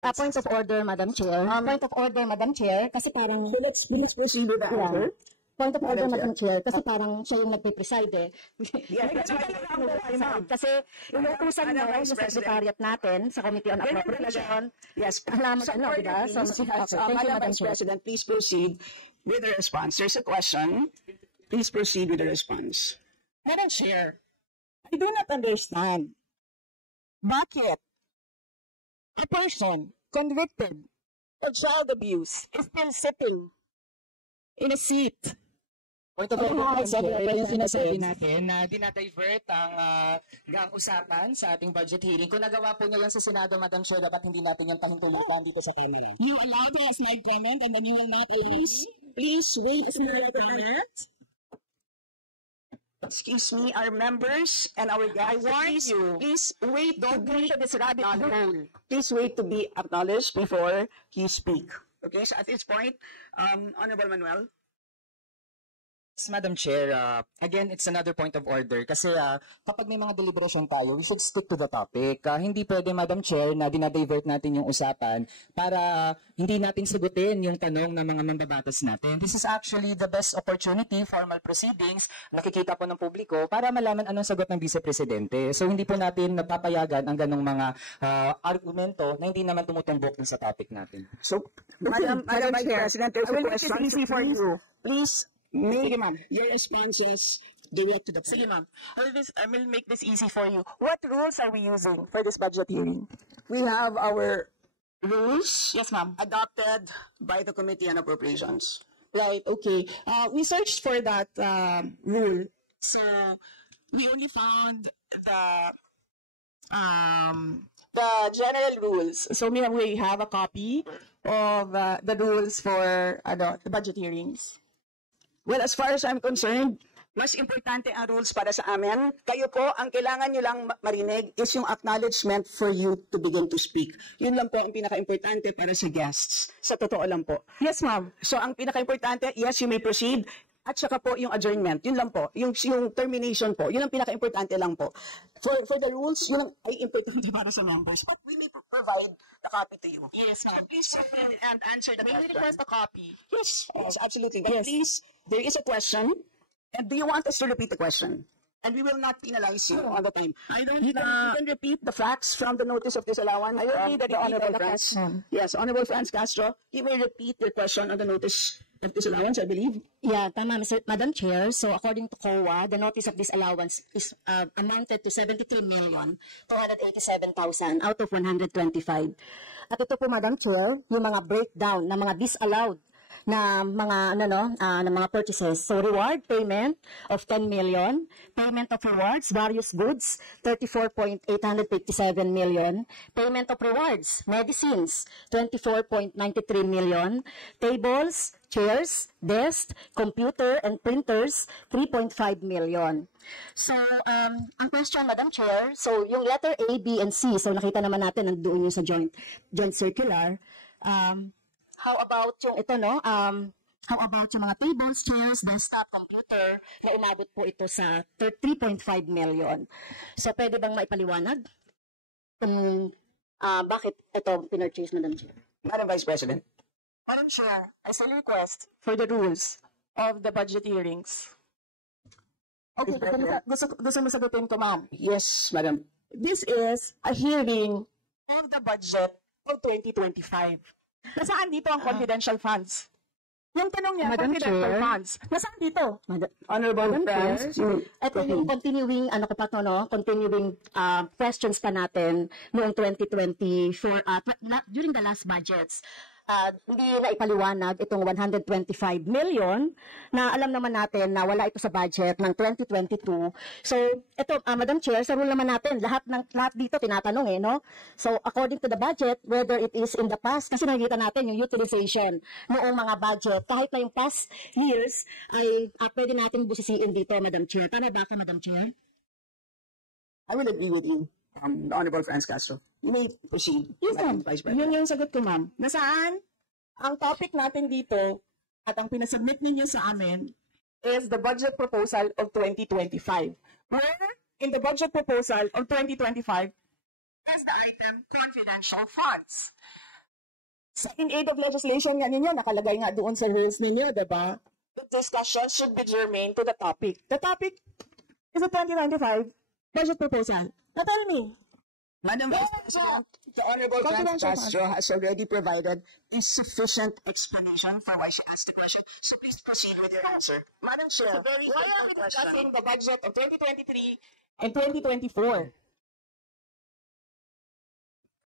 Point of order, Madam Chair. Point of order, Madam Chair, kasi parang... So let's proceed with the answer. Point of order, Madam Chair, kasi parang siya yung nagpe-preside eh. Yeah, that's right. Kasi inuutusan mo yung secretariat natin sa Committee on Appropriation. Yes. Alaman ano, di ba? So, Madam Vice President, please proceed with the response. There's a question. Please proceed with the response. Madam Chair, I do not understand. Bakit a person convicted of child abuse is still sitting in a seat? Point of order, yung sinasabi natin na dinadivert ang usapan sa ating budget hearing. Kung nagawa po niya yan sa Senado, Madam Chair, dapat hindi natin yan pahintulutan dito sa camera. You allow me a snide comment and then you will not please wait a snide comment. Excuse me, our members and our guests. I warn you. Please wait. Don't go to this rabbit hole. Please wait to be acknowledged before you speak. Okay, so at this point, Honorable Manuel. Madam Chair, again, it's another point of order kasi kapag may mga deliberation tayo, we should stick to the topic. Hindi pwede, Madam Chair, na dinadivert natin yung usapan para hindi natin sagutin yung tanong ng mga mambabatas natin. This is actually the best opportunity, formal proceedings, nakikita po ng publiko para malaman anong sagot ng Vice Presidente. So hindi po natin napapayagan ang ganong mga argumento na hindi naman tumutumbok sa topic natin. So, Madam Vice President, there's a question easy for you. Please, make your responses direct to the point. Sige, ma'am. I will make this easy for you. What rules are we using for this budget hearing? We have our rules Yes, ma'am. adopted by the Committee on Appropriations. Right, okay. We searched for that rule. So, we only found the general rules. So, we have a copy of the rules for the budget hearings. Well, as far as I'm concerned, mas importante ang rules para sa amin. Kayo po, ang kailangan nyo lang marinig is yung acknowledgement for you to begin to speak. Yun lang po ang pinaka-importante para sa guests. Sa totoo lang po. Yes, ma'am. So, ang pinaka-importante, yes, you may proceed. At saka po yung adjournment, yun lang po. Yung termination po, yun ang pinaka-importante lang po. For the rules, yun ang ay importante para sa members. But we may provide the copy to you. Yes, ma'am. So please sit and answer the May question. request a copy. Yes, absolutely. But Yes. please, there is a question. And do you want us to repeat the question? And we will not penalize you on the time. I don't You can repeat the facts from the notice of disallowance. I don't need the repeat Honorable of the Franz. question. Yes, Honorable Franz Castro, you may repeat your question on the notice of disallowance, I believe. Yeah, tama, Madam Chair. So according to COA, the notice of disallowance is amounted to 73,287,000 out of 125. At ito po, Madam Chair, yung mga breakdown ng mga disallowed na mga na mga purchases. So reward payment of 10 million, payment of rewards, various goods, 34.857 million, payment of rewards, medicines, 24.93 million, tables, chairs, desks, computer and printers, 3.5 million. So, ang question, Madam Chair, so yung letter A, B, and C, so nakita naman natin nandoon yung sa joint circular. How about yung ito, no? How about yung mga tables, chairs, desktop, computer, na umabot po ito sa 3.5 million. So, pwede bang maipaliwanag kung bakit ito pinurchase, Madam Chair? Madam Vice President. Madam Chair, I still request for the rules of the budget hearings. Okay, gusto mo sagutin ko, ma'am. Yes, Madam. This is a hearing of the budget of 2025. Nasaan dito ang confidential funds? Yung tanong niya, Madam confidential Chair. funds. Nasaan dito? Honorable Franz. Ito yung continuing, continuing questions pa natin noong 2024, during the last budgets. Hindi na ipaliwanag itong 125 million na alam naman natin na wala ito sa budget ng 2022. So, ito, Madam Chair, sa rule naman natin, lahat dito tinatanong no? So, according to the budget, whether it is in the past, kasi nakikita natin yung utilization noong mga budget, kahit na yung past years, ay pwede natin busisiin dito, Madam Chair. Tama ba ako, Madam Chair? I will agree with you, the Honorable Franz Castro. You may proceed, Yes, Madam ma'am. Vice President. Yun yung sagot ko, ma'am. Nasaan? Ang topic natin dito at ang pinasubmit ninyo sa amin is the budget proposal of 2025. Where in the budget proposal of 2025 is the item confidential funds. Sa in aid of legislation nga ninyo, nakalagay nga doon sa rules ninyo, diba? The discussion should be germane to the topic. The topic is the 2095 budget proposal. Now tell me, Madam Vice President, the Honorable Franz Castro has already provided a sufficient explanation for why she asked the question. So please proceed with your answer. Madam Chair, why are we discussing the budget of 2023 and 2024?